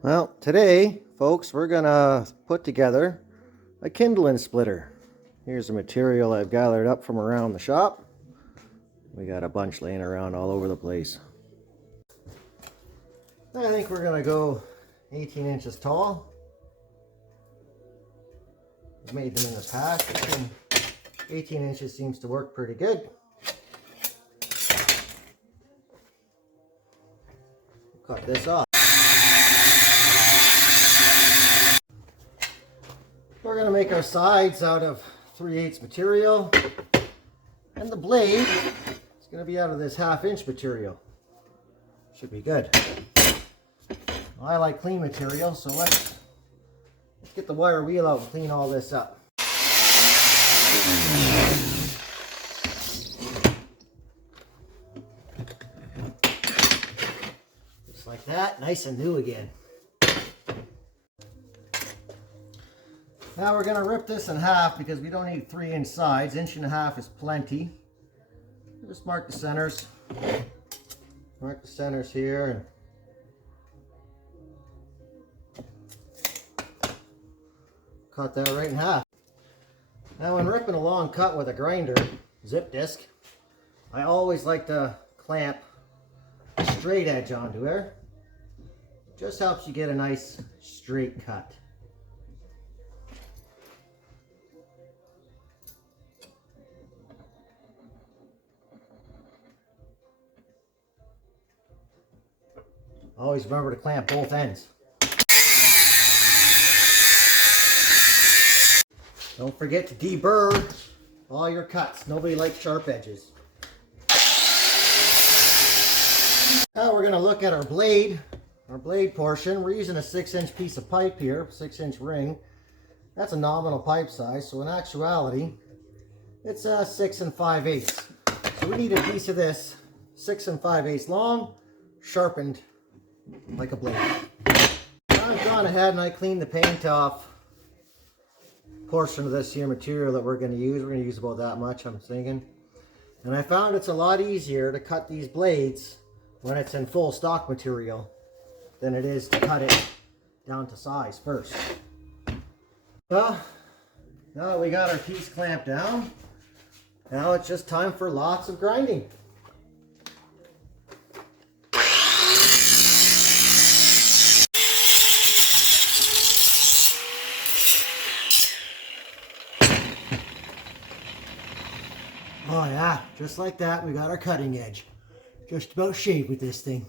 Well, today, folks, we're gonna put together a kindling splitter. Here's the material I've gathered up from around the shop. We got a bunch laying around all over the place. I think we're gonna go 18 inches tall. I've made them in the past. 18 inches seems to work pretty good. Cut this off. We're going to make our sides out of 3/8 material, and the blade is going to be out of this 1/2 inch material. Should be good. Well, I like clean material, so let's get the wire wheel out and clean all this up. Just like that, nice and new again. Now we're going to rip this in half because we don't need 3-inch sides. 1.5 is plenty. Just mark the centers. Mark the centers here. And cut that right in half. Now when ripping a long cut with a grinder, zip disc, I always like to clamp a straight edge onto it. Just helps you get a nice straight cut. Always remember to clamp both ends. Don't forget to deburr all your cuts. Nobody likes sharp edges. Now we're going to look at our blade portion. We're using a 6-inch piece of pipe here, 6-inch ring. That's a nominal pipe size, so in actuality, it's 6 5/8. So we need a piece of this 6 5/8 long, sharpened like a blade. Now I've gone ahead and I cleaned the paint off portion of this here material that we're going to use. We're going to use about that much, I'm thinking. And I found it's a lot easier to cut these blades when it's in full stock material than it is to cut it down to size first. Well, now that we got our piece clamped down, now it's just time for lots of grinding. Oh yeah, just like that, we got our cutting edge. Just about shaved with this thing.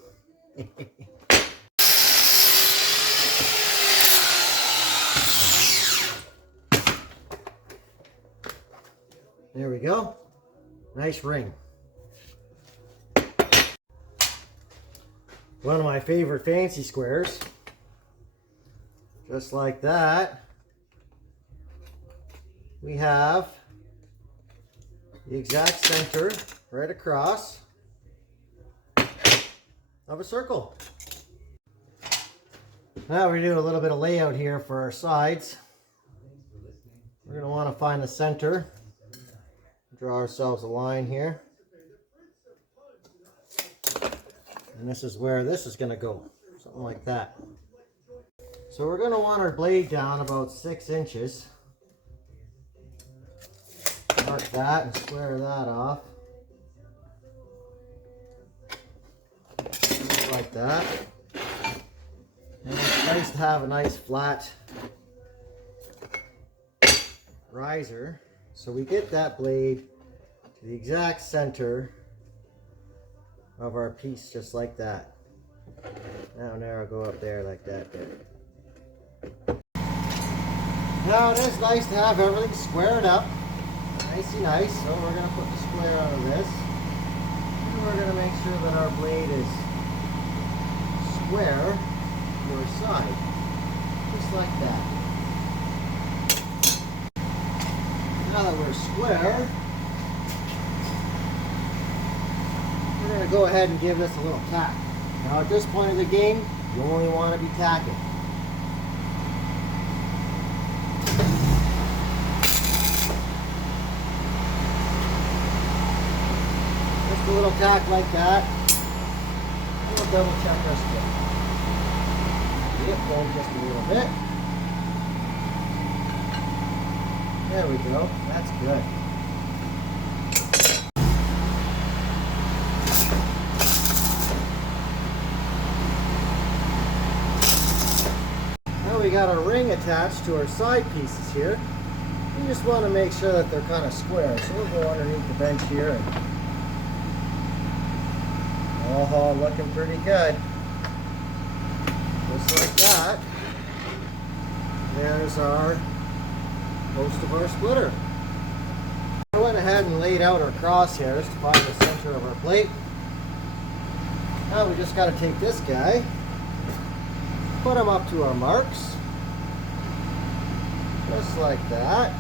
There we go. Nice ring. One of my favorite fancy squares. Just like that. We have the exact center right across of a circle. Now we're doing a little bit of layout here for our sides. We're going to want to find the center. Draw ourselves a line here. And this is where this is going to go. Something like that. So we're going to want our blade down about 6 inches. Mark that and square that off. Just like that. And it's nice to have a nice flat riser. So we get that blade to the exact center of our piece, just like that. Now I'll go up there like that there. Now it is nice to have everything squared up. Nicey nice. So we're going to put the square out of this. And we're going to make sure that our blade is square to our side. Just like that. Now that we're square, we're going to go ahead and give this a little tack. Now at this point of the game, you only want to be tacking. Just a little tack like that. And we'll double check our stick. Yep. pull just a little bit. There we go. That's good. Now we got our ring attached to our side pieces here. We just want to make sure that they're kind of square. So we'll go underneath the bench here. And, oh, looking pretty good. Just like that. There's most of our splitter. I went ahead and laid out our crosshairs to find the center of our plate. Now we just got to take this guy, put him up to our marks, just like that,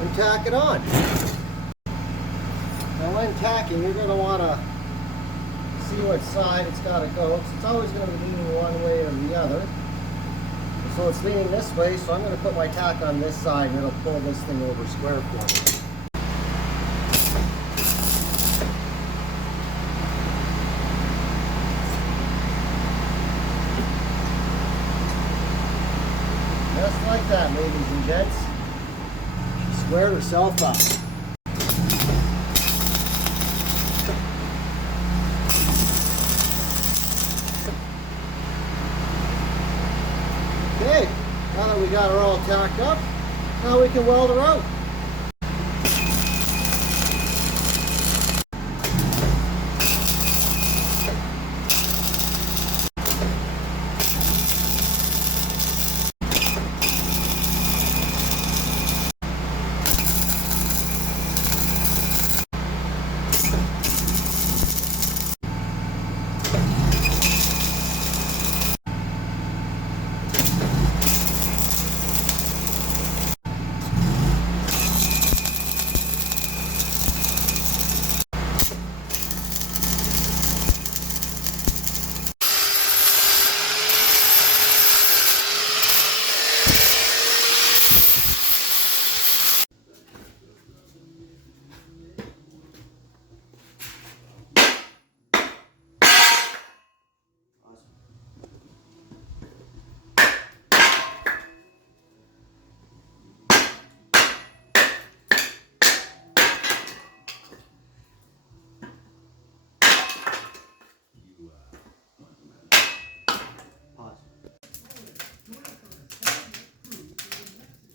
and tack it on. Now when tacking, you're going to want to see what side it's got to go. So it's always going to be leaning one way or the other. So it's leaning this way, so I'm going to put my tack on this side and it'll pull this thing over square for me. Just like that, ladies and gents. She squared herself up. Okay, now that we got her all tacked up, now we can weld her out.